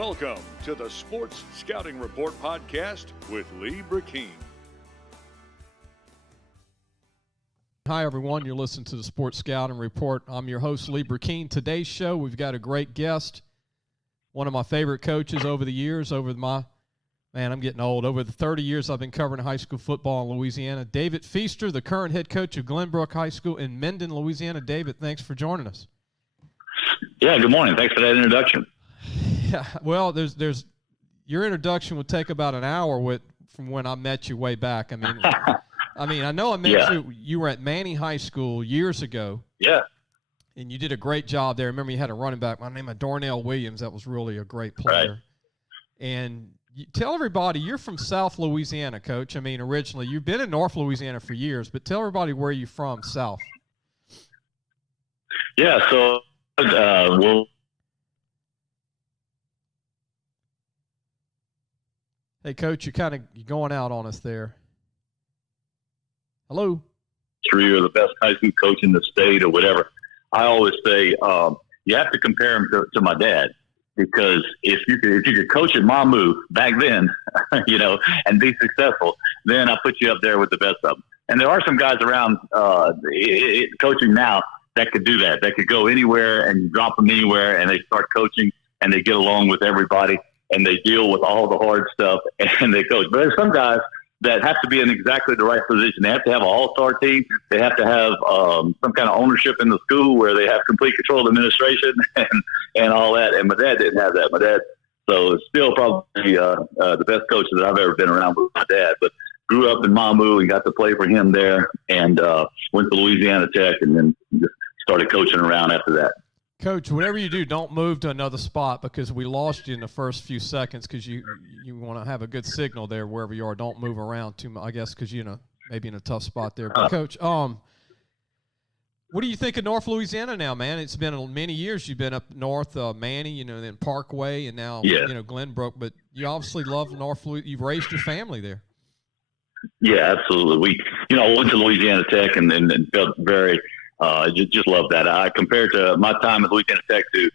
Welcome to the Sports Scouting Report podcast with Lee Brecheen. Hi, everyone. You're listening to the Sports Scouting Report. I'm your host, Lee Brecheen. Today's show, we've got a great guest, one of my favorite coaches over the years, I'm getting old. Over the 30 years I've been covering high school football in Louisiana. David Feister, the current head coach of Glenbrook High School in Minden, Louisiana. David, thanks for joining us. Yeah, good morning. Thanks for that introduction. Yeah, well, there's your introduction would take about an hour from when I met you way back. I know I met you. You were at Manny High School years ago. Yeah. And you did a great job there. I remember you had a running back. My name is Darnell Williams. That was really a great player. Right. And tell everybody, you're from South Louisiana, Coach. I mean, originally, you've been in North Louisiana for years, but tell everybody where you're from, South. Yeah, so Hey, Coach, you're going out on us there. Hello? You're the best high school coach in the state or whatever. I always say you have to compare him to my dad. Because if you could coach at Mamu back then, and be successful, then I put you up there with the best of them. And there are some guys around coaching now that could do that. That could go anywhere and drop them anywhere, and they start coaching, and they get along with everybody, and they deal with all the hard stuff, and they coach. But there's some guys that have to be in exactly the right position. They have to have an all-star team. They have to have some kind of ownership in the school where they have complete control of administration and all that. And my dad didn't have that. My dad, so it's still probably the best coach that I've ever been around with my dad. But grew up in Mamu and got to play for him there, and went to Louisiana Tech, and then just started coaching around after that. Coach, whatever you do, don't move to another spot because we lost you in the first few seconds because you want to have a good signal there wherever you are. Don't move around too much, I guess, because, maybe in a tough spot there. But, Coach, what do you think of North Louisiana now, man? It's been many years. You've been up north, Manny, then Parkway, and now, Glenbrook. But you obviously love North Louisiana. You've raised your family there. Yeah, absolutely. I went to Louisiana Tech and felt very just love that. I compared to my time at Louisiana Tech to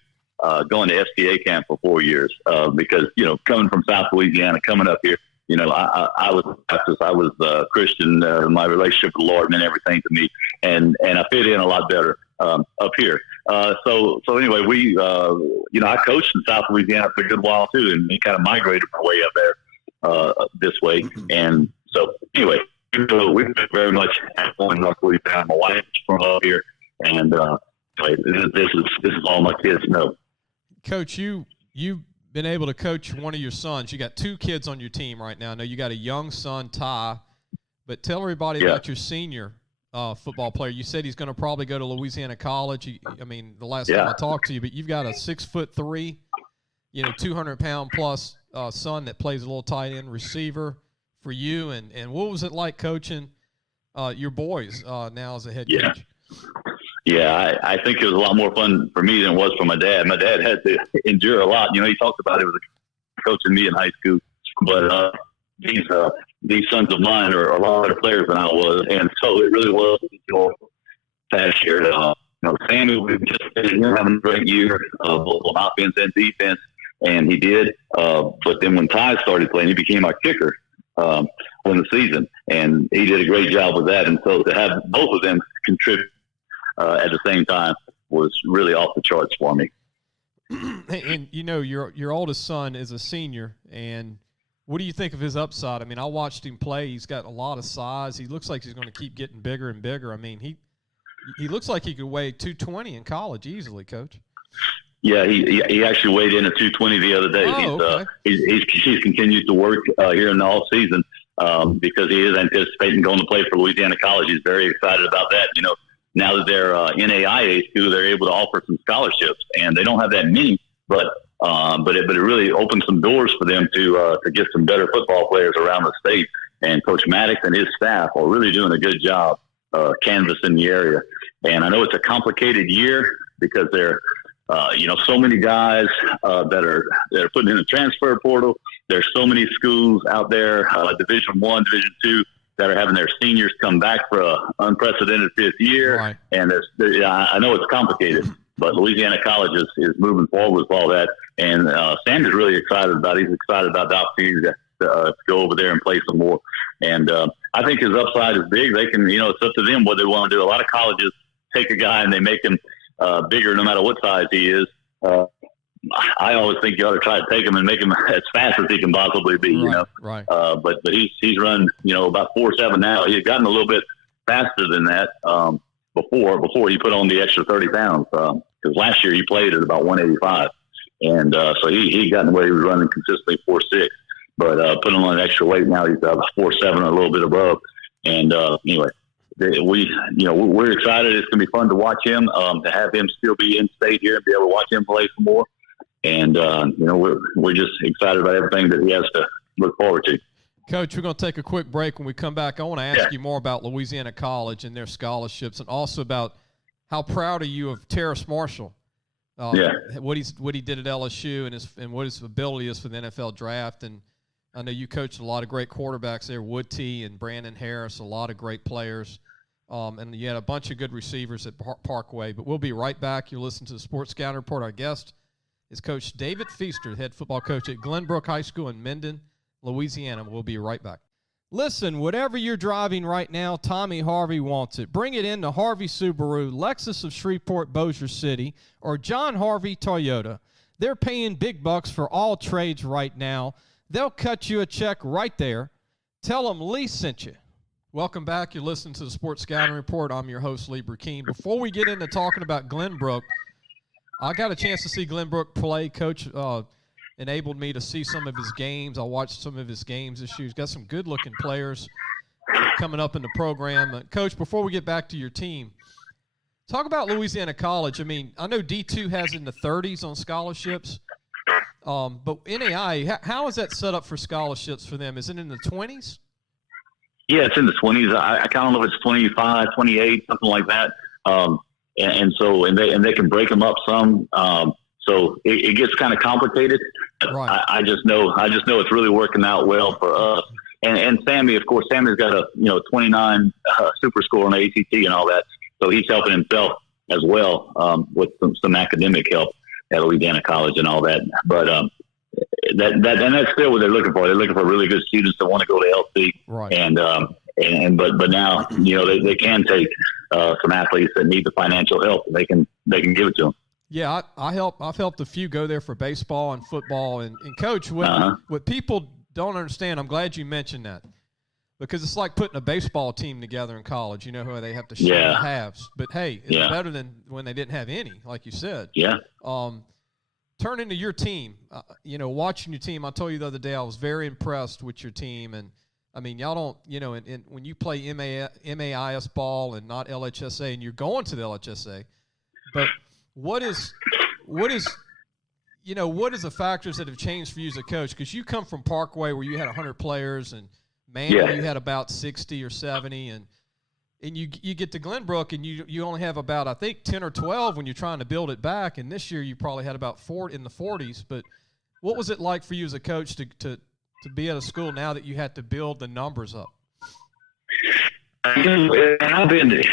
going to FCA camp for 4 years because, coming from South Louisiana, coming up here, I was Baptist, I was Christian. My relationship with the Lord meant everything to me, and I fit in a lot better up here. So anyway, we, I coached in South Louisiana for a good while too, and we kind of migrated our way up there this way. And so anyway, we've been very much at home in North Louisiana. My wife's from up here, and this is all my kids know. Coach, you've been able to coach one of your sons. You got two kids on your team right now. I know you got a young son, Ty, but tell everybody about your senior football player. You said he's going to probably go to Louisiana College. The last time I talked to you, but you've got a 6'3", 200-pound plus son that plays a little tight end receiver for you. And what was it like coaching your boys now as a head coach? Yeah, I think it was a lot more fun for me than it was for my dad. My dad had to endure a lot. He talked about it was coaching me in high school, but these sons of mine are a lot better players than I was, and so it really was past year. Sammy, we've just been having a great year, both on offense and defense, and he did. But then when Ty started playing, he became our kicker in the season, and he did a great job with that. And so to have both of them contribute at the same time was really off the charts for me. And your oldest son is a senior, and what do you think of his upside? I watched him play. He's got a lot of size. He looks like he's going to keep getting bigger and bigger. He looks like he could weigh 220 in college easily, Coach. Yeah, he actually weighed in at 220 the other day. Okay. He's continued to work here in the off season because he is anticipating going to play for Louisiana College. He's very excited about that. Now that they're NAIA school, they're able to offer some scholarships, and they don't have that many, but it really opened some doors for them to get some better football players around the state. And Coach Maddox and his staff are really doing a good job canvassing the area. And I know it's a complicated year because they're so many guys that are putting in the transfer portal. There's so many schools out there, Division I, Division II, that are having their seniors come back for an unprecedented fifth year. Right. And I know it's complicated, But Louisiana College is moving forward with all that. And Sam is really excited about it. He's excited about the opportunity to go over there and play some more. And I think his upside is big. They can, it's up to them what they want to do. A lot of colleges take a guy and they make him bigger no matter what size he is. I always think you ought to try to take him and make him as fast as he can possibly be, Right. But he's run, about 4.7 now. He had gotten a little bit faster than that before he put on the extra 30 pounds. Because last year he played at about 185. And so he got in the way he was running consistently 4.6. But put him on an extra weight now. He's about 4.7 or a little bit above. And anyway, we're excited. It's going to be fun to watch him, to have him still be in state here and be able to watch him play some more. And, we're just excited about everything that he has to look forward to. Coach, we're going to take a quick break. When we come back, I want to ask you more about Louisiana College and their scholarships, and also about how proud are you of Terrace Marshall, what he did at LSU and what his ability is for the NFL draft. And I know you coached a lot of great quarterbacks there, Wood T and Brandon Harris, a lot of great players. And you had a bunch of good receivers at Parkway. But we'll be right back. You're listening to the Sports Scouting Report. Our guest is Coach David Feister, head football coach at Glenbrook High School in Minden, Louisiana. We'll be right back. Listen, whatever you're driving right now, Tommy Harvey wants it. Bring it in to Harvey Subaru, Lexus of Shreveport, Bossier City, or John Harvey Toyota. They're paying big bucks for all trades right now. They'll cut you a check right there. Tell them Lee sent you. Welcome back. You're listening to the Sports Scouting Report. I'm your host, Lee Brecheen. Before we get into talking about Glenbrook, I got a chance to see Glenbrook play. Coach enabled me to see some of his games. I watched some of his games this year. He's got some good-looking players coming up in the program. Coach, before we get back to your team, talk about Louisiana College. I mean, I know D2 has in the 30s on scholarships, but NAI, how is that set up for scholarships for them? Is it in the 20s? Yeah, it's in the 20s. I don't know if it's 25, 28, something like that. And they can break them up some. So it gets kind of complicated. Right. I just know it's really working out well for us. And Sammy, of course, Sammy's got a 29 super score on the ACT and all that. So he's helping himself as well with some academic help at Louisiana College and all that. But that's still what they're looking for. They're looking for really good students that want to go to LC. Right. But now they can take some athletes that need the financial help. They can give it to them. Yeah, I've helped a few go there for baseball and football. And Coach, what people don't understand, I'm glad you mentioned that, because it's like putting a baseball team together in college. You know, who they have to share the halves. But, hey, it's better than when they didn't have any, like you said. Yeah. Turn into your team. Watching your team, I told you the other day I was very impressed with your team. And, I mean, y'all don't, when you play MAIS ball and not LHSAA, and you're going to the LHSAA, but – What is the factors that have changed for you as a coach? Because you come from Parkway where you had 100 players, and Manual you had about 60 or 70, and you get to Glenbrook and you only have about, I think, 10 or 12 when you're trying to build it back. And this year you probably had about 4 in the 40s. But what was it like for you as a coach to be at a school now that you had to build the numbers up? I've been in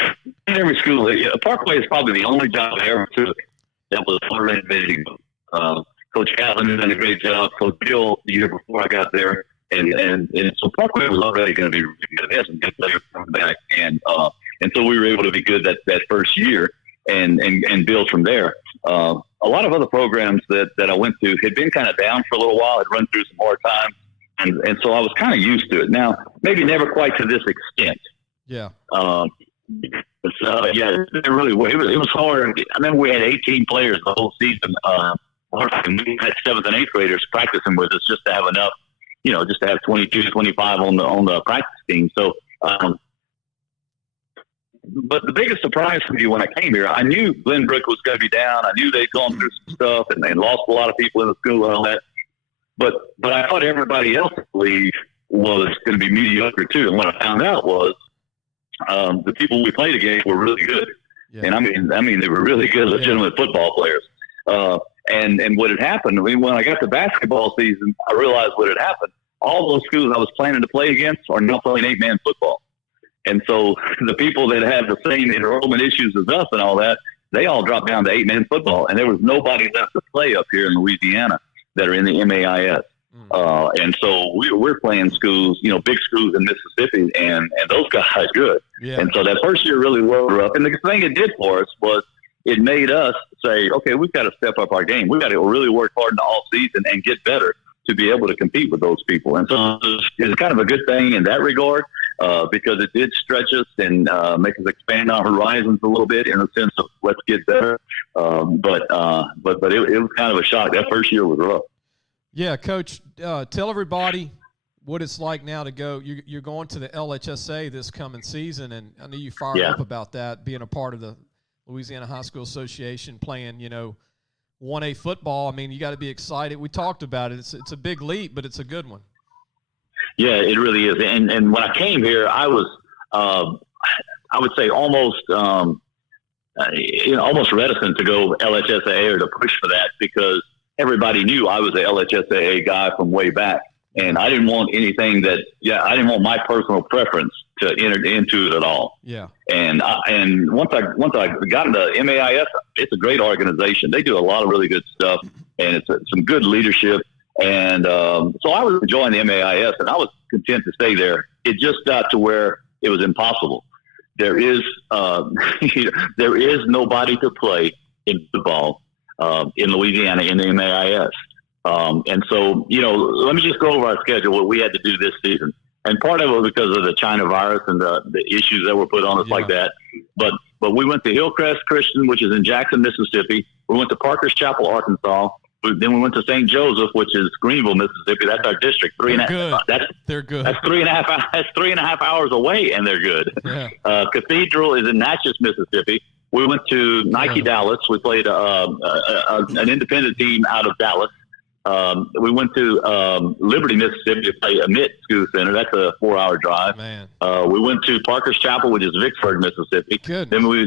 every school. Parkway is probably the only job I ever took that was already busy. Coach Allen has done a great job. Coach Bill, the year before I got there, and so Parkway was already going to be really good. They had some good players coming back, and so we were able to be good that first year and build from there. A lot of other programs that I went to had been kind of down for a little while, had run through some hard times, and so I was kind of used to it. Now, maybe never quite to this extent. Yeah. It really was. It was hard. I remember we had 18 players the whole season. We had 7th and 8th graders practicing with us just to have enough, just to have 22, 25 on the practice team. So, but the biggest surprise for me when I came here, I knew Glenbrook was going to be down. I knew they'd gone through some stuff and they lost a lot of people in the school and all that. But I thought everybody else in the league was going to be mediocre too. And what I found out was, the people we played against were really good. Yeah. And I mean, they were really good, legitimate football players. And what had happened, when I got to basketball season, I realized what had happened. All those schools I was planning to play against are now playing 8-man football. And so the people that had the same enrollment issues as us and all that, they all dropped down to 8-man football, and there was nobody left to play up here in Louisiana that are in the MAIS. And so we're playing schools, big schools in Mississippi, and those guys are good. Yeah. And so that first year really woke up. And the thing it did for us was it made us say, okay, we've got to step up our game. We've got to really work hard in the off season and get better to be able to compete with those people. And so it's kind of a good thing in that regard, because it did stretch us and make us expand our horizons a little bit in the sense of let's get better. But it was kind of a shock. That first year was rough. Yeah, Coach, tell everybody what it's like now to go. You're going to the LHSAA this coming season, and I know you fired up about that, being a part of the Louisiana High School Association, playing, 1A football. I mean, you got to be excited. We talked about it. It's a big leap, but it's a good one. Yeah, it really is. And when I came here, I was, I would say almost reticent to go LHSAA or to push for that, because everybody knew I was an LHSAA guy from way back. And I didn't want anything I didn't want my personal preference to enter into it at all. Yeah. And once I got into MAIS, it's a great organization. They do a lot of really good stuff, and it's some good leadership. And so I was enjoying the MAIS, and I was content to stay there. It just got to where it was impossible. There is nobody to play in football in Louisiana in the MAIS. And so, let me just go over our schedule, what we had to do this season. And part of it was because of the China virus and the issues that were put on us like that. But we went to Hillcrest Christian, which is in Jackson, Mississippi. We went to Parker's Chapel, Arkansas. Then we went to St. Joseph, which is Greenville, Mississippi. That's our district. They're good. That's 3.5 hours away, and they're good. Yeah. Cathedral is in Natchez, Mississippi. We went to Nike Dallas. We played an independent team out of Dallas. We went to Liberty, Mississippi to play a MIT School Center. That's a 4-hour drive. Man. We went to Parker's Chapel, which is Vicksburg, Mississippi. Good. Then we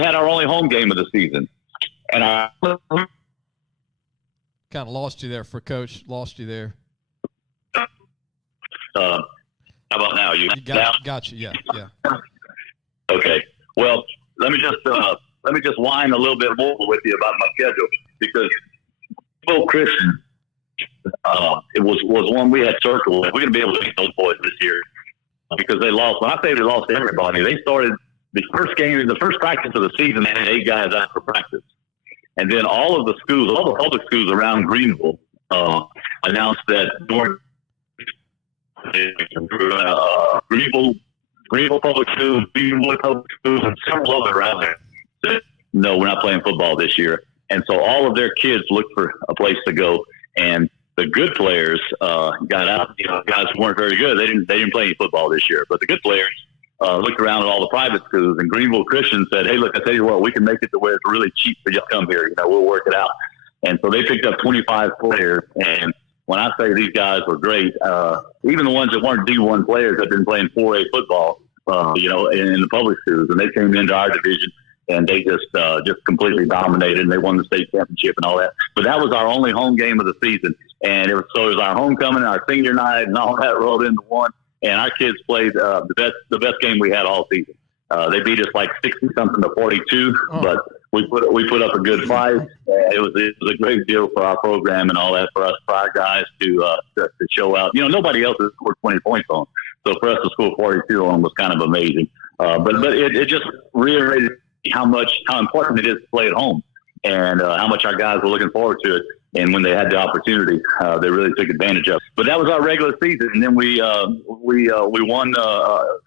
had our only home game of the season. And I kind of lost you there for Coach. Lost you there. How about now? You got you. Yeah. Okay. Well, let me just whine a little bit more with you about my schedule, because Christian, it was one we had circled. We're going to be able to beat those boys this year, because they lost. When I say they lost to everybody, they started the first practice of the season. They had 8 guys out for practice, and then all the public schools around Greenville announced that Greenville Public Schools, Greenville Public Schools, and several other around there said, "No, we're not playing football this year." And so all of their kids looked for a place to go, and the good players got out. Guys who weren't very good, they didn't play any football this year. But the good players looked around at all the private schools, and Greenville Christian said, "Hey, look, I tell you what, we can make it to where it's really cheap for you to come here. We'll work it out." And so they picked up 25 players. And when I say these guys were great, even the ones that weren't D1 players have been playing 4A football, in the public schools, and they came into our division. And they just completely dominated, and they won the state championship and all that. But that was our only home game of the season, and it was our homecoming, our senior night, and all that rolled into one. And our kids played the best game we had all season. They beat us like 60-something to 42, but we put up a good fight. It was a great deal for our program and all that, for our guys to show out. Nobody else has scored 20 points on, so for us to score 42 on was kind of amazing. But it just reiterated how important it is to play at home, and how much our guys were looking forward to it. And when they had the opportunity, they really took advantage of it. But that was our regular season, and then we won,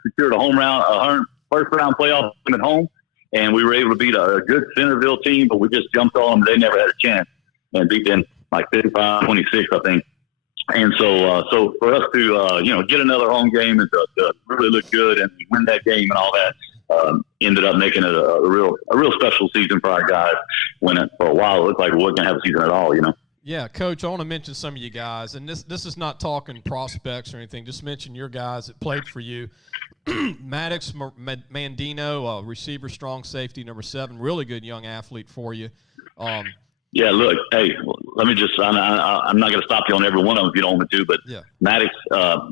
secured a first round playoff at home, and we were able to beat a good Centerville team, but we just jumped on them. They never had a chance, and beat them like 55-26, I think. And so for us to get another home game and to really look good and win that game and all that, ended up making it a real special season for our guys. When for a while it looked like we weren't going to have a season at all, Yeah, Coach, I want to mention some of you guys, and this is not talking prospects or anything. Just mention your guys that played for you. Maddox Mandino, receiver, strong safety, number 7, really good young athlete for you. Yeah, look, hey, let me just – I'm not going to stop you on every one of them if you don't want me to, but Maddox,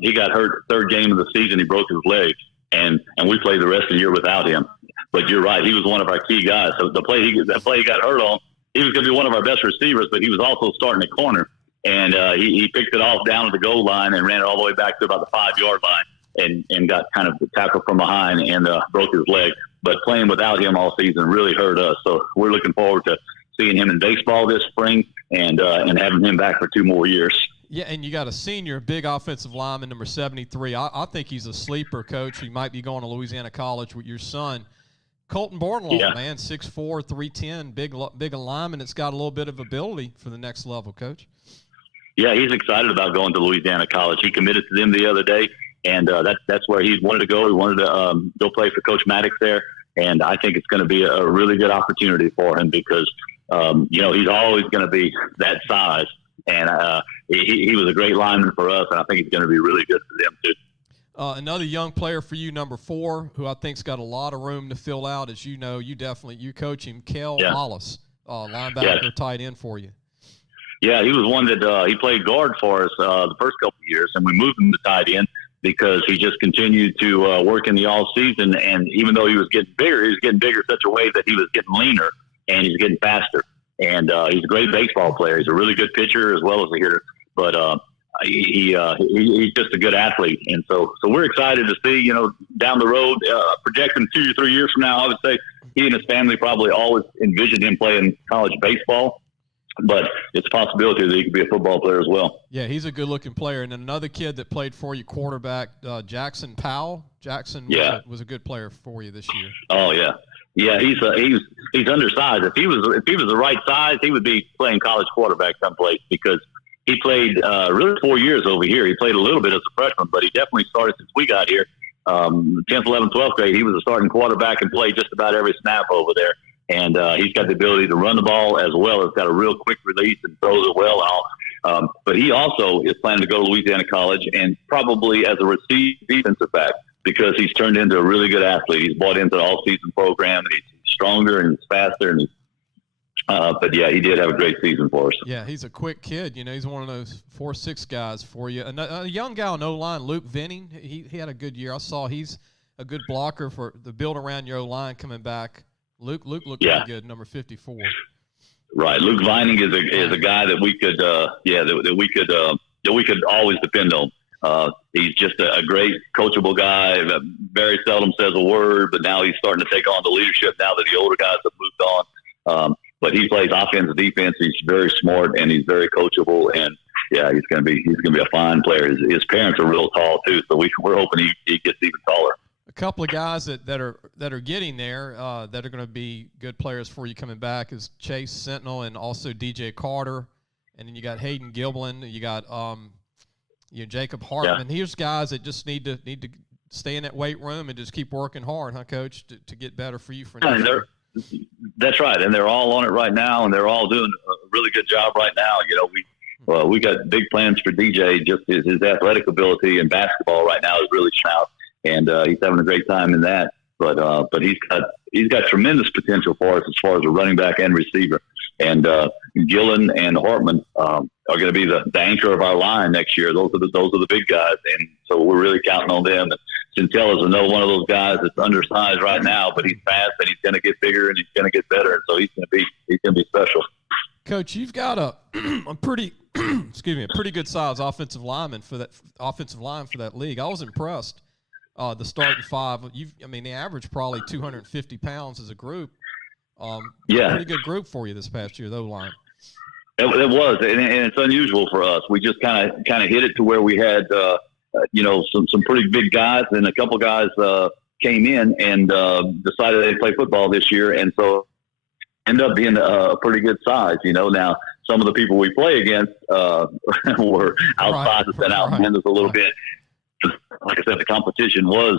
he got hurt third game of the season. He broke his leg. And we played the rest of the year without him. But you're right. He was one of our key guys. So that play he got hurt on, he was going to be one of our best receivers, but he was also starting at corner. And he picked it off down at the goal line and ran it all the way back to about the 5-yard line and got kind of tackled from behind and broke his leg. But playing without him all season really hurt us. So we're looking forward to seeing him in baseball this spring and having him back for 2 more years. Yeah, and you got a senior, big offensive lineman, number 73. I think he's a sleeper, Coach. He might be going to Louisiana College with your son. Colton Bornlaw, man, 6'4", 310, big lineman that's got a little bit of ability for the next level, Coach. Yeah, he's excited about going to Louisiana College. He committed to them the other day, and that's where he wanted to go. He wanted to go play for Coach Maddox there, and I think it's going to be a really good opportunity for him because, he's always going to be that size. And he was a great lineman for us, and I think he's going to be really good for them too. Another young player for you, number 4, who I think's got a lot of room to fill out. As you know, you coach him, Kel Wallace, linebacker, tight end for you. Yeah, he was one that he played guard for us the first couple of years, and we moved him to tight end because he just continued to work in the all season. And even though he was getting bigger, such a way that he was getting leaner and he's getting faster. And he's a great baseball player. He's a really good pitcher as well as a hitter. But he's just a good athlete. And so we're excited to see, down the road, projecting 2 or 3 years from now, I would say he and his family probably always envisioned him playing college baseball. But it's a possibility that he could be a football player as well. Yeah, he's a good-looking player. And another kid that played for you, quarterback, Jackson Powell. Jackson was a good player for you this year. Oh, yeah. Yeah, he's undersized. If he was the right size, he would be playing college quarterback someplace because he played really 4 years over here. He played a little bit as a freshman, but he definitely started since we got here. 10th, 11th, 12th grade, he was a starting quarterback and played just about every snap over there. And he's got the ability to run the ball as well as got a real quick release and throws it well and all. But he also is planning to go to Louisiana College and probably as a receiving defensive back because he's turned into a really good athlete. He's bought into the all-season program, and he's stronger and he's faster. And but, yeah, he did have a great season for us. Yeah, he's a quick kid. He's one of those 4'6" guys for you. A young guy on O-line, Luke Venning, he had a good year. I saw he's a good blocker for the build around your O-line coming back. Luke looked pretty good, number 54. Right, Luke Vining is a guy that we could that we could always depend on. He's just a great coachable guy. Very seldom says a word, but now he's starting to take on the leadership now that the older guys have moved on. But he plays offense and defense. He's very smart and he's very coachable. And yeah, he's gonna be a fine player. His parents are real tall too, so we're hoping he gets even taller. A couple of guys that are getting there that are going to be good players for you coming back is Chase Sentinel and also DJ Carter, and then you got Hayden Gilblin, you got Jacob Hartman. Yeah. Here's guys that just need to stay in that weight room and just keep working hard, huh, Coach, to get better for you for next year. That's right, and they're all on it right now, and they're all doing a really good job right now. We got big plans for DJ. Just his athletic ability in basketball right now is really shout. And he's having a great time in that. But he's got tremendous potential for us as far as a running back and receiver. And Gillen and Hartman are going to be the anchor of our line next year. Those are the big guys, and so we're really counting on them. And Chantel is one of those guys that's undersized right now, but he's fast and he's going to get bigger and he's going to get better. And so he's going to be special. Coach, you've got a pretty pretty good size offensive line for that league. I was impressed. The starting 5, they average probably 250 pounds as a group. Pretty good group for you this past year, though, line. It was, and it's unusual for us. We just kind of hit it to where we had, some pretty big guys, and a couple guys came in and decided they'd play football this year, and so ended up being a pretty good size. Now some of the people we play against were outsized and outmanned us a little bit. Like I said, the competition was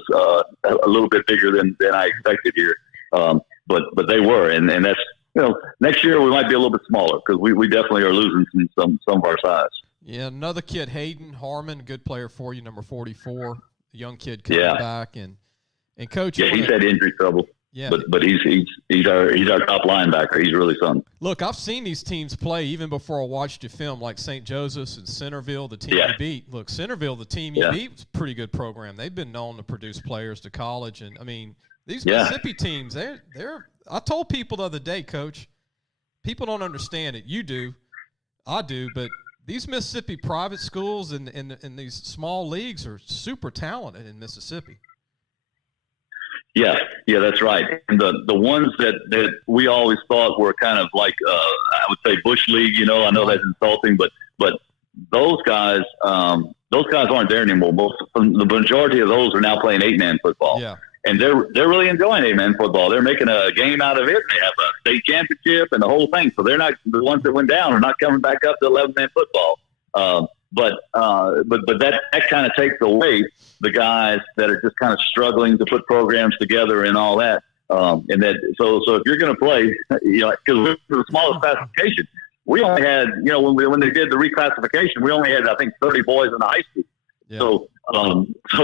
a little bit bigger than I expected here, but they were, and that's next year we might be a little bit smaller because we definitely are losing some of our size. Yeah, another kid, Hayden Harmon, good player for you, number 44, the young kid coming back, and Coach. Yeah, he's had injury trouble. Yeah, but he's our top linebacker. He's really something. Look, I've seen these teams play even before I watched your film, like St. Joseph's and Centerville, the team you beat. Look, Centerville, the team you beat, was a pretty good program. They've been known to produce players to college, and These Mississippi teams, they're. I told people the other day, Coach, people don't understand it. You do, I do, but these Mississippi private schools and these small leagues are super talented in Mississippi. Yeah, that's right. And the ones that we always thought were kind of like I would say bush league. I know that's insulting, but those guys aren't there anymore. The majority of those are now playing 8-man football. Yeah. And they're really enjoying 8-man football. They're making a game out of it. They have a state championship and the whole thing. So they're not the ones that went down are not coming back up to 11-man football. But that kind of takes away the guys that are just kind of struggling to put programs together and all that. And that so if you're going to play, because we're the smallest classification, we only had when they did the reclassification, we only had I think 30 boys in the high school. Yeah. So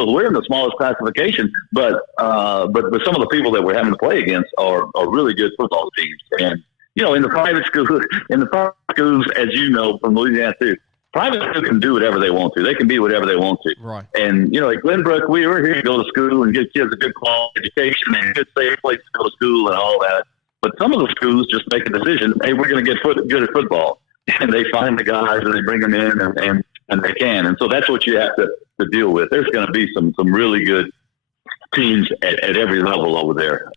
we're in the smallest classification, but some of the people that we're having to play against are really good football teams. And in the private schools, as you know from Louisiana too, private schools can do whatever they want to. They can be whatever they want to. Right. And at Glenbrook, we were here to go to school and give kids a good quality education and a good safe place to go to school and all that. But some of the schools just make a decision: hey, we're going to get good at football, and they find the guys and they bring them in and they can. And so that's what you have to deal with. There's going to be some really good teams at every level over there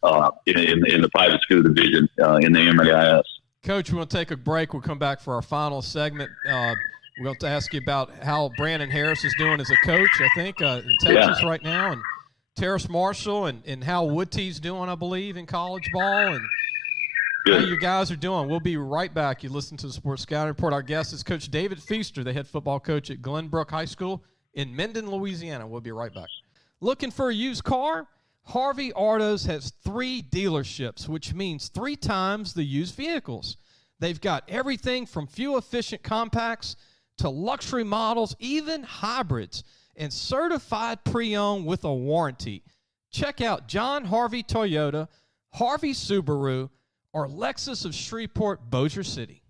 in the private school division in the MAIS. Coach, we want to take a break. We'll come back for our final segment. We're going to ask you about how Brandon Harris is doing as a coach, I think, in Texas right now, and Terrace Marshall, and how Woodtey's doing, I believe, in college ball, and how you guys are doing. We'll be right back. You listen to the Sports Scouting Report. Our guest is Coach David Feister, the head football coach at Glenbrook High School in Minden, Louisiana. We'll be right back. Looking for a used car? Harvey Autos has 3 dealerships, which means 3 times the used vehicles. They've got everything from fuel-efficient compacts to luxury models, even hybrids, and certified pre-owned with a warranty. Check out John Harvey Toyota, Harvey Subaru, or Lexus of Shreveport, Bossier City.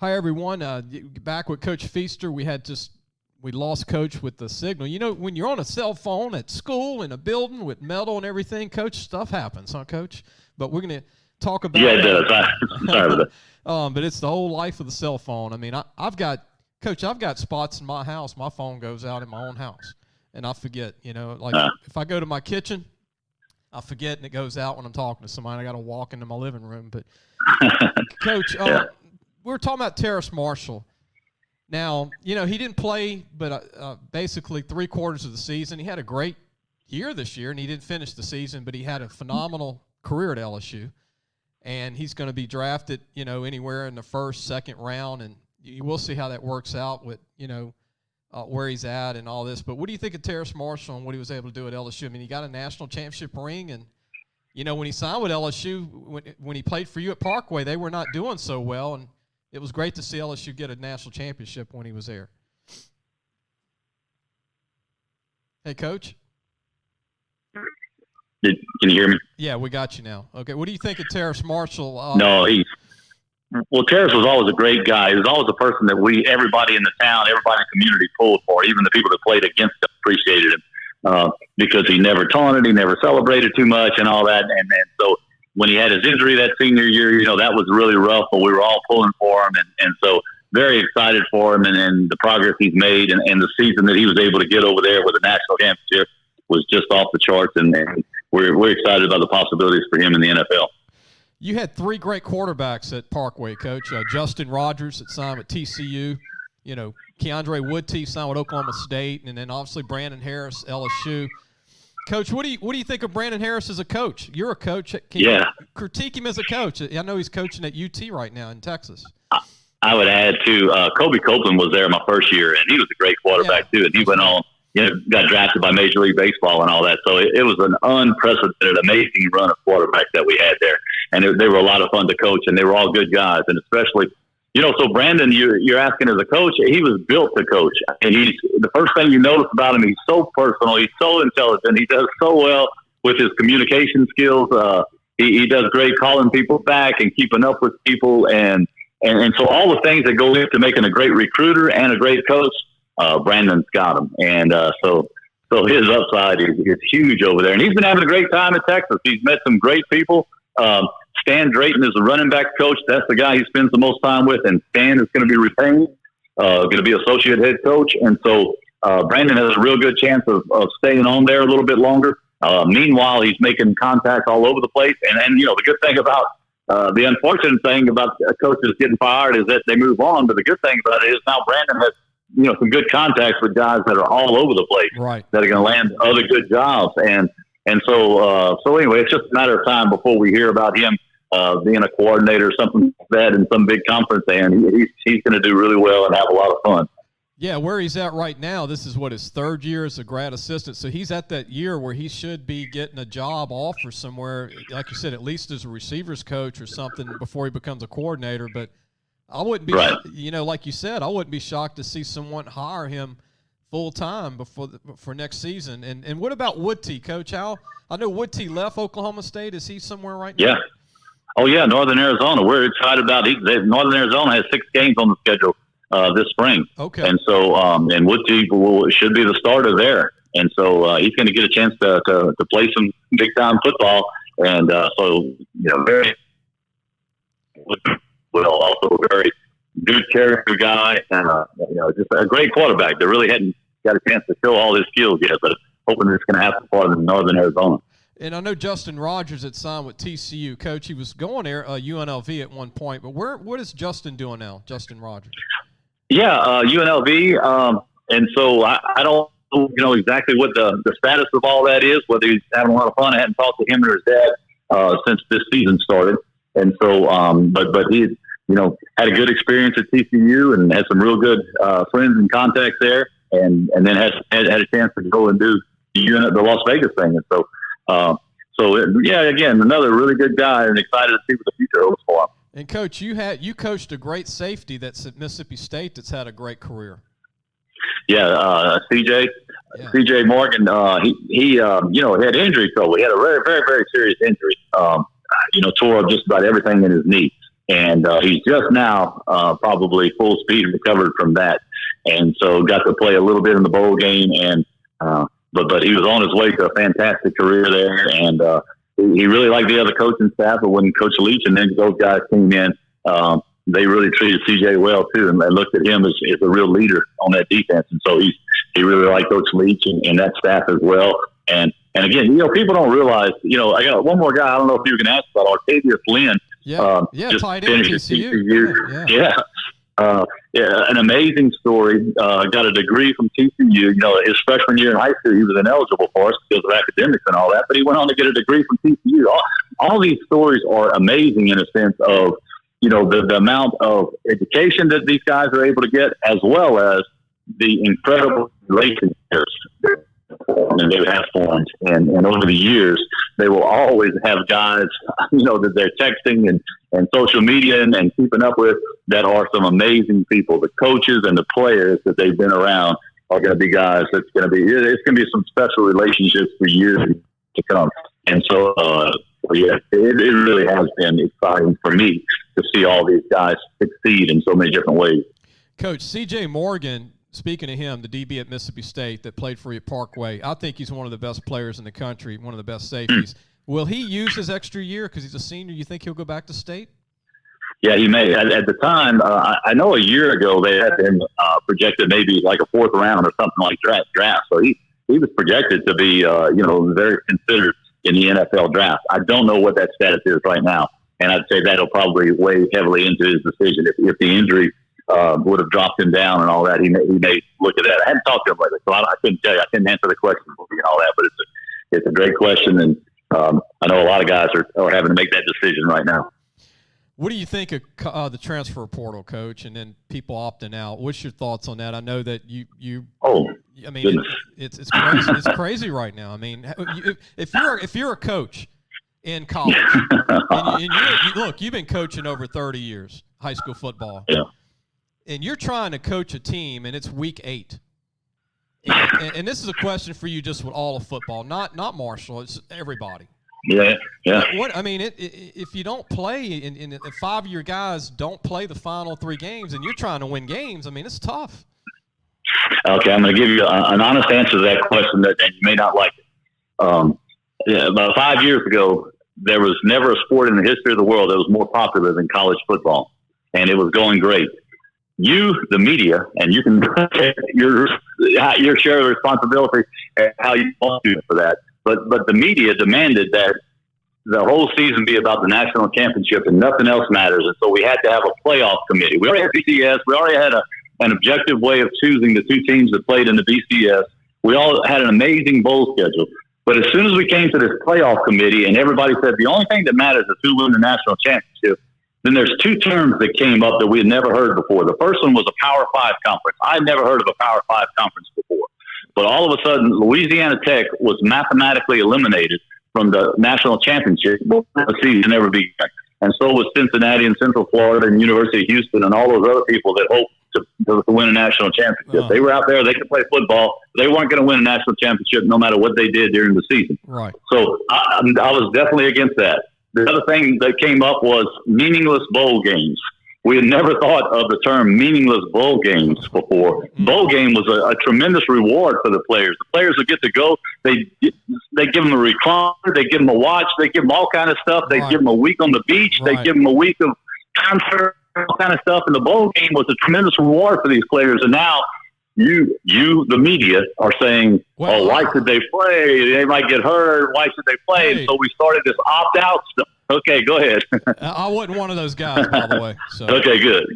Hi, everyone. Back with Coach Feister. We lost Coach with the signal. When you're on a cell phone at school, in a building with metal and everything, Coach, stuff happens, huh, Coach? But we're going to talk about it does. Sorry about that. But it's the whole life of the cell phone. I mean, I've got spots in my house. My phone goes out in my own house, and I forget. If I go to my kitchen, I forget, and it goes out when I'm talking to somebody. I got to walk into my living room. But, Coach, we were talking about Terrace Marshall. Now, he didn't play but basically 3/4 of the season. He had a great year this year, and he didn't finish the season, but he had a phenomenal career at LSU. And he's going to be drafted, anywhere in the first, second round, and we'll see how that works out with, where he's at and all this. But what do you think of Terrace Marshall and what he was able to do at LSU? I mean, he got a national championship ring, and, when he signed with LSU, when he played for you at Parkway, they were not doing so well, and it was great to see LSU get a national championship when he was there. Hey, Coach? Can you hear me? Yeah, we got you now. Okay, what do you think of Terrace Marshall? Terrace was always a great guy. He was always a person that everybody in the town, everybody in the community pulled for. Even the people that played against him appreciated him because he never taunted, he never celebrated too much and all that. And so when he had his injury that senior year, that was really rough, but we were all pulling for him. And so very excited for him and the progress he's made and the season that he was able to get over there with a national championship was just off the charts. And we're excited about the possibilities for him in the NFL. You had 3 great quarterbacks at Parkway, Coach. Justin Rogers that signed with TCU. Keandre Woodtey signed with Oklahoma State, and then obviously Brandon Harris, LSU. Coach, what do you think of Brandon Harris as a coach? You're a coach. Can you critique him as a coach? I know he's coaching at UT right now in Texas. I would add too. Kobe Copeland was there my first year, and he was a great quarterback too. And he went on. Got drafted by Major League Baseball and all that. So it was an unprecedented, amazing run of quarterbacks that we had there. And they were a lot of fun to coach, and they were all good guys. And especially, so Brandon, you're asking as a coach, he was built to coach. And the first thing you notice about him, he's so personal, he's so intelligent, he does so well with his communication skills. He does great calling people back and keeping up with people. And so all the things that go into making a great recruiter and a great coach, Brandon's got him. And so So his upside is huge over there. And he's been having a great time in Texas. He's met some great people. Stan Drayton is the running back coach. That's the guy he spends the most time with. And Stan is going to be retained, going to be associate head coach. And so Brandon has a real good chance of staying on there a little bit longer. Meanwhile, he's making contacts all over the place. And the good thing about the unfortunate thing about coaches getting fired is that they move on. But the good thing about it is now Brandon has, some good contacts with guys that are all over the place, right, that are going to land other good jobs. And so anyway, it's just a matter of time before we hear about him being a coordinator or something like that in some big conference. And he's going to do really well and have a lot of fun. Yeah, where he's at right now, this is his third year as a grad assistant. So he's at that year where he should be getting a job offer somewhere, like you said, at least as a receivers coach or something before he becomes a coordinator. But I wouldn't be, right, like you said, I wouldn't be shocked to see someone hire him full time for next season. And what about Woodtee, Coach? I know Woodtee left Oklahoma State. Is he somewhere right now? Yeah. Oh yeah, Northern Arizona. We're excited about Northern Arizona has 6 games on the schedule this spring. Okay. And so and Woodtee should be the starter there. And so he's going to get a chance to play some big time football. And very well, also a very good character guy, and just a great quarterback that really hadn't got a chance to show all his skills yet, but hoping it's going to happen part of Northern Arizona. And I know Justin Rogers had signed with TCU. Coach, he was going there UNLV at one point, but what is Justin doing now, Justin Rogers? Yeah, UNLV, and so I don't know exactly what the status of all that is, whether he's having a lot of fun. I hadn't talked to him or his dad since this season started. And so, but he, had a good experience at TCU and had some real good friends and contacts there, and then had a chance to go and do the Las Vegas thing. And so, again, another really good guy, and excited to see what the future holds for him. And Coach, you coached a great safety that's at Mississippi State that's had a great career. Yeah, CJ Morgan. He had injury trouble. He had a very, very, very serious injury. Tore up just about everything in his knee. And he's just now probably full speed recovered from that. And so got to play a little bit in the bowl game. And but he was on his way to a fantastic career there. And he really liked the other coaching staff. But when Coach Leach and then those guys came in, they really treated CJ well, too. And they looked at him as a real leader on that defense. And so he really liked Coach Leach and that staff as well. And again, people don't realize, I got one more guy. I don't know if you can ask about Arcadia Flynn. Just tight end finished TCU. Yeah. An amazing story. Got a degree from TCU. His freshman year in high school, he was ineligible for us because of academics and all that, but he went on to get a degree from TCU. All these stories are amazing in a sense of, the amount of education that these guys are able to get, as well as the incredible relationships and they have formed. And over the years, they will always have guys, that they're texting and social media and keeping up with that are some amazing people. The coaches and the players that they've been around are going to be guys it's going to be some special relationships for years to come. And so, it really has been exciting for me to see all these guys succeed in so many different ways. Coach, C.J. Morgan, speaking of him, the DB at Mississippi State that played for you at Parkway, I think he's one of the best players in the country, one of the best safeties. Will he use his extra year because he's a senior? You think he'll go back to state? Yeah, he may. At the time, I know a year ago they had him projected maybe like a 4th round or something like draft. So he was projected to be, very considered in the NFL draft. I don't know what that status is right now, and I'd say that'll probably weigh heavily into his decision if the injury would have dropped him down and all that. He may look at that. I hadn't talked to him lately, so I couldn't tell you. I couldn't answer the question for you and all that, but it's a great question, and I know a lot of guys are having to make that decision right now. What do you think of the transfer portal, Coach, and then people opting out? What's your thoughts on that? I know that you. Oh, I mean, it's crazy. It's crazy right now. I mean, if you're a coach in college, and look, you've been coaching over 30 years, high school football. Yeah. And you're trying to coach a team, and it's week 8. And this is a question for you, just with all of football, not Marshall. It's everybody. Yeah. If you don't play, and if 5 of your guys don't play the final 3 games, and you're trying to win games, I mean, it's tough. Okay, I'm going to give you an honest answer to that question, and you may not like it. About 5 years ago, there was never a sport in the history of the world that was more popular than college football, and it was going great. You, the media, and you can your share of the responsibility and how you want to for that. But the media demanded that the whole season be about the national championship and nothing else matters. And so we had to have a playoff committee. We already had BCS. We already had an objective way of choosing the two teams that played in the BCS. We all had an amazing bowl schedule. But as soon as we came to this playoff committee and everybody said the only thing that matters is who wins the national championship, then there's two terms that came up that we had never heard before. The first one was a Power 5 conference. I had never heard of a Power 5 conference before. But all of a sudden, Louisiana Tech was mathematically eliminated from the national championship before the season ever began. And so was Cincinnati and Central Florida and University of Houston and all those other people that hoped to win a national championship. Oh. They were out there. They could play football. They weren't going to win a national championship no matter what they did during the season. Right. So I was definitely against that. The other thing that came up was meaningless bowl games. We had never thought of the term meaningless bowl games before. Bowl game was a tremendous reward for the players. The players would get to go. They give them a recliner. They give them a watch. They give them all kind of stuff. They give them a week on the beach. Right. They give them a week of concert, all kind of stuff. And the bowl game was a tremendous reward for these players. And now you, the media, are saying, well, "Oh, why should they play? They might get hurt. Why should they play?" Hey. And so we started this opt-out stuff. Okay, go ahead. I wasn't one of those guys, by the way. So. Okay, good.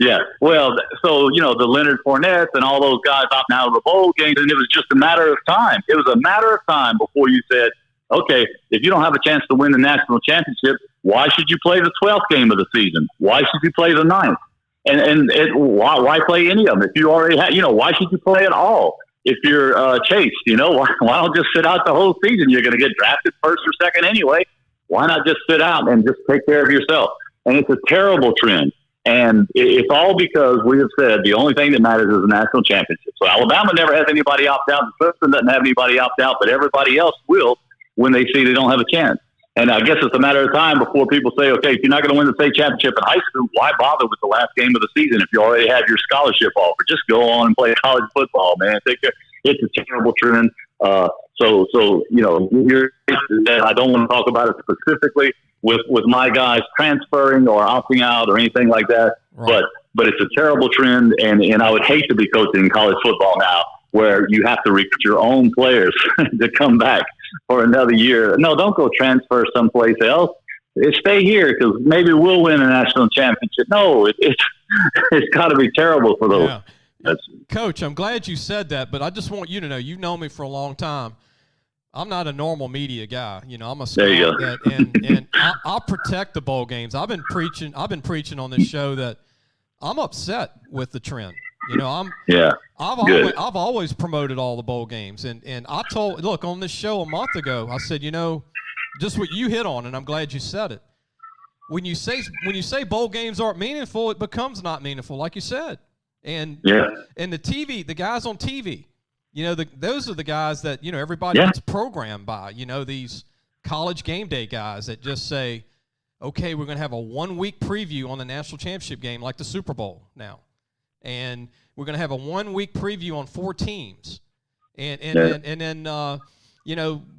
Yeah. Well, so, the Leonard Fournettes and all those guys opting out of the bowl games, and it was just a matter of time. It was a matter of time before you said, okay, if you don't have a chance to win the national championship, why should you play the 12th game of the season? Why should you play the 9th? And why play any of them? If you already have, why should you play at all? If you're Chase, why don't just sit out the whole season? You're going to get drafted first or second anyway. Why not just sit out and just take care of yourself? And it's a terrible trend. And it's all because we have said the only thing that matters is the national championship. So Alabama never has anybody opt out. Clemson doesn't have anybody opt out, but everybody else will when they see they don't have a chance. And I guess it's a matter of time before people say, okay, if you're not going to win the state championship in high school, why bother with the last game of the season if you already have your scholarship offer? Just go on and play college football, man. It's a terrible trend. So I don't want to talk about it specifically with my guys transferring or opting out or anything like that. Right. But it's a terrible trend, and I would hate to be coaching college football now where you have to recruit your own players to come back for another year. No, don't go transfer someplace else. Stay here because maybe we'll win a national championship. No, it's got to be terrible for those. Yeah. Coach, I'm glad you said that, but I just want you to know, you've known me for a long time. I'm not a normal media guy. I'm a scout and I'll protect the bowl games. I've been preaching on this show that I'm upset with the trend. I've always promoted all the bowl games, and I look on this show a month ago. I said, just what you hit on, and I'm glad you said it. When you say bowl games aren't meaningful, it becomes not meaningful, like you said. And the guys on TV, those are the guys that everybody gets programmed by. These college game day guys that just say, okay, we're going to have a 1 week preview on the national championship game, like the Super Bowl now, and we're going to have a 1 week preview on 4 teams, and then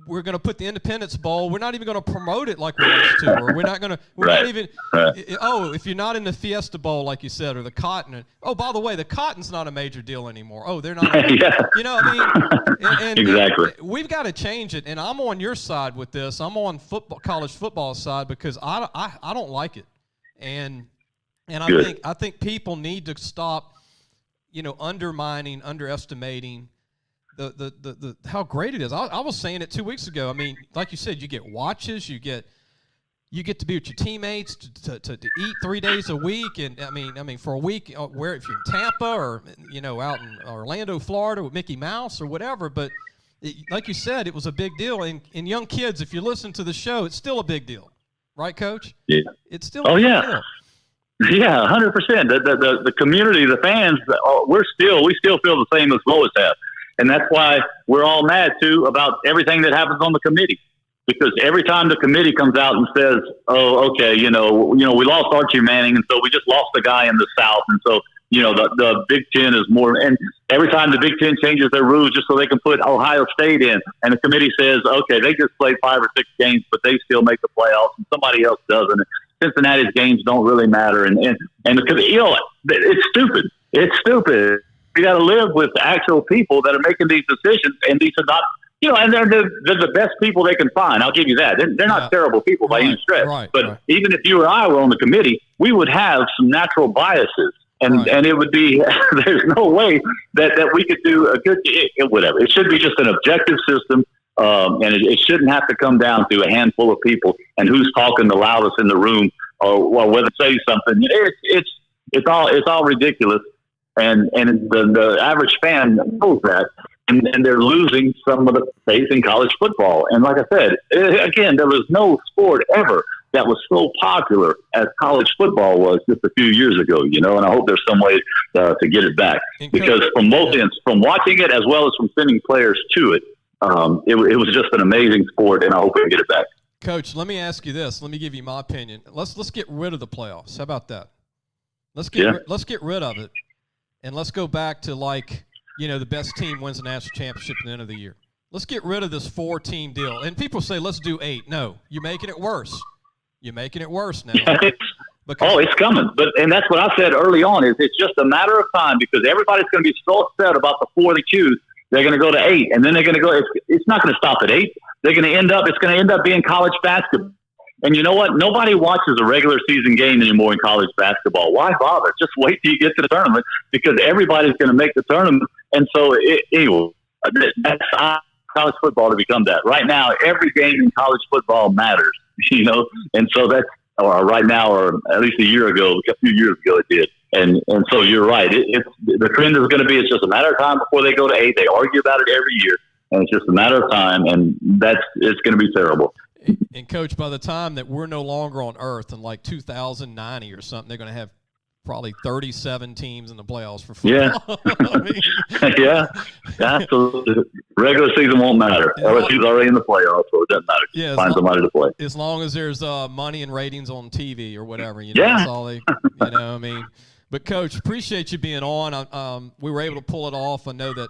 we're going to put the Independence Bowl. We're not even going to promote it like we used to, or we're not going to. Not even. If you're not in the Fiesta Bowl, like you said, or the Cotton. Oh, by the way, the Cotton's not a major deal anymore. Oh, they're not. Exactly. And we've got to change it, and I'm on your side with this. I'm on college football side because I don't like it, and I think people need to stop, underestimating the how great it is. I was saying it 2 weeks ago. I mean, like you said, you get watches, you get to be with your teammates to eat 3 days a week, and I mean for a week, where if you're in Tampa or out in Orlando, Florida with Mickey Mouse or whatever. But like you said, it was a big deal. And young kids, if you listen to the show, it's still a big deal, right, Coach? Yeah, it's still. A big deal. Yeah, 100%. The community, the fans, we still feel the same as Lois has. And that's why we're all mad, too, about everything that happens on the committee. Because every time the committee comes out and says, oh, okay, we lost Archie Manning, and so we just lost a guy in the South. And so, the Big Ten is more, and every time the Big Ten changes their rules just so they can put Ohio State in, and the committee says, okay, they just play 5 or 6 games, but they still make the playoffs, and somebody else doesn't. Cincinnati's games don't really matter, and it's stupid. It's stupid. You got to live with actual people that are making these decisions, and these are not, and they're the best people they can find. I'll give you that. They're not terrible people by any stretch. But even if you or I were on the committee, we would have some natural biases. And it would be, there's no way that we could do a good, whatever. It should be just an objective system, and it shouldn't have to come down to a handful of people and who's talking the loudest in the room or whether to say something. It's all ridiculous, and the average fan knows that, and they're losing some of the faith in college football. And like I said, again, there was no sport ever that was so popular as college football was just a few years ago, and I hope there's some way to get it back. Because from both ends, from watching it as well as from sending players to it, it was just an amazing sport, and I hope we can get it back. Coach, let me ask you this. Let me give you my opinion. Let's get rid of the playoffs. How about that? Let's get rid of it, and let's go back to the best team wins the national championship at the end of the year. Let's get rid of this 4-team deal. And people say, let's do 8. No, you're making it worse. You're making it worse now. It's coming. And that's what I said early on, is it's just a matter of time, because everybody's going to be so upset about the 4 they choose. They're going to go to 8, and then they're going to go. It's not going to stop at 8. They're going to end up. It's going to end up being college basketball. And you know what? Nobody watches a regular season game anymore in college basketball. Why bother? Just wait till you get to the tournament, because everybody's going to make the tournament. And so, anyway, that's college football to become that. Right now, every game in college football matters. And so that's, or right now, or at least a few years ago it did. And so you're right. The trend is going to be, it's just a matter of time before they go to 8. They argue about it every year, and it's just a matter of time, and it's going to be terrible. And Coach, by the time that we're no longer on Earth in 2090 or something, they're going to have probably 37 teams in the playoffs for football. Yeah, absolutely. Regular season won't matter. LSU's already in the playoffs, so it doesn't matter. Yeah, find somebody to play. As long as there's money and ratings on TV or whatever, that's all they. But Coach, appreciate you being on. We were able to pull it off. I know that,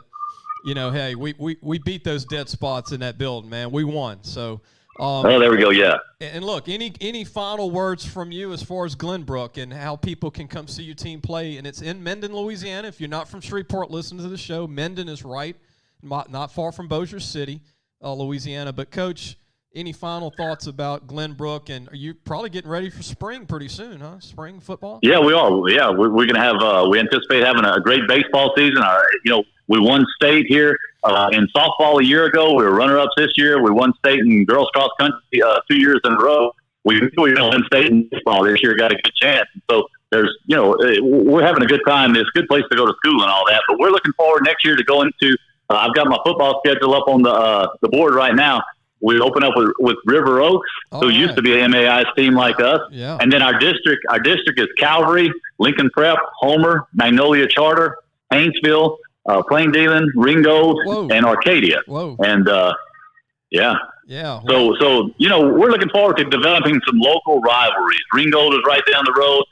hey, we beat those dead spots in that building, man. We won. So. There we go. Yeah. And look, any final words from you as far as Glenbrook and how people can come see your team play? And it's in Mendon, Louisiana. If you're not from Shreveport, listen to the show. Mendon is right, not far from Bossier City, Louisiana. But Coach, any final thoughts about Glenbrook? And are you probably getting ready for spring pretty soon, huh? Spring football? Yeah, we are. Yeah, we're going to have. We anticipate having a great baseball season. We won state here in softball a year ago. We were runner-ups this year. We won state in girls cross country 2 years in a row. We won state in baseball this year. Got a good chance. So there's, we're having a good time. It's a good place to go to school and all that. But we're looking forward next year to go into. I've got my football schedule up on the board right now. We open up with River Oaks, who used to be an MAI's team like us. Yeah. And then our district is Calvary, Lincoln Prep, Homer, Magnolia Charter, Haynesville, Plain Dealing, Ringgold, and Arcadia. Whoa. And yeah. Wow. So we're looking forward to developing some local rivalries. Ringgold is right down the road.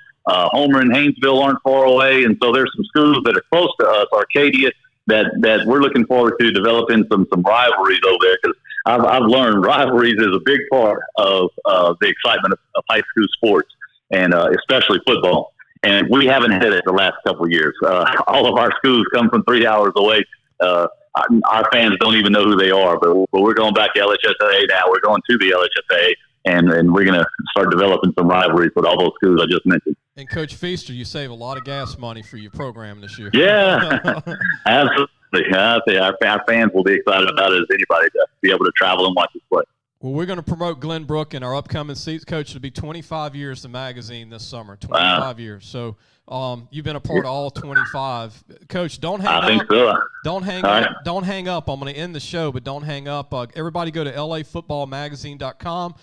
Homer and Haynesville aren't far away, and so there's some schools that are close to us, Arcadia, that we're looking forward to developing some rivalries over there, because I've learned rivalries is a big part of the excitement of high school sports, and especially football. And we haven't had it the last couple of years. All of our schools come from 3 hours away. Our fans don't even know who they are, but we're going back to LHSAA now. We're going to the LHSAA, and we're going to start developing some rivalries with all those schools I just mentioned. And Coach Feister, you save a lot of gas money for your program this year. Yeah, absolutely. Our fans will be excited about it as anybody to be able to travel and watch us play. Well, we're going to promote Glenbrook in our upcoming seats. Coach, it'll be 25 years the magazine this summer, 25 years. So you've been a part of all 25. Coach, don't hang up. I think so. Don't hang up. Right. Don't hang up. I'm going to end the show, but don't hang up. Everybody go to lafootballmagazine.com.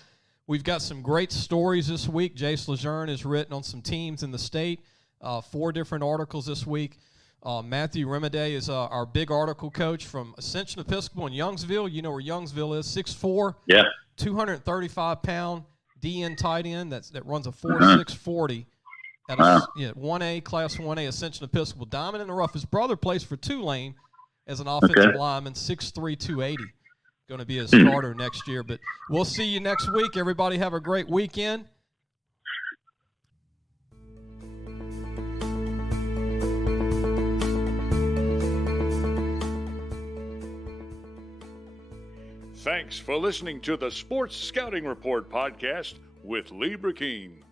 We've got some great stories this week. Jace Lejeune has written on some teams in the state, 4 different articles this week. Matthew Remedy is our big article coach from Ascension Episcopal in Youngsville. You know where Youngsville is, 6'4", 235-pound DN tight end that runs a 4.6 40 at a 1A, Class 1A, Ascension Episcopal. Diamond in the rough. His brother plays for Tulane as an offensive lineman, 6'3", 280. Going to be a starter next year. But we'll see you next week. Everybody have a great weekend. Thanks for listening to the Sports Scouting Report podcast with Lee Brecheen.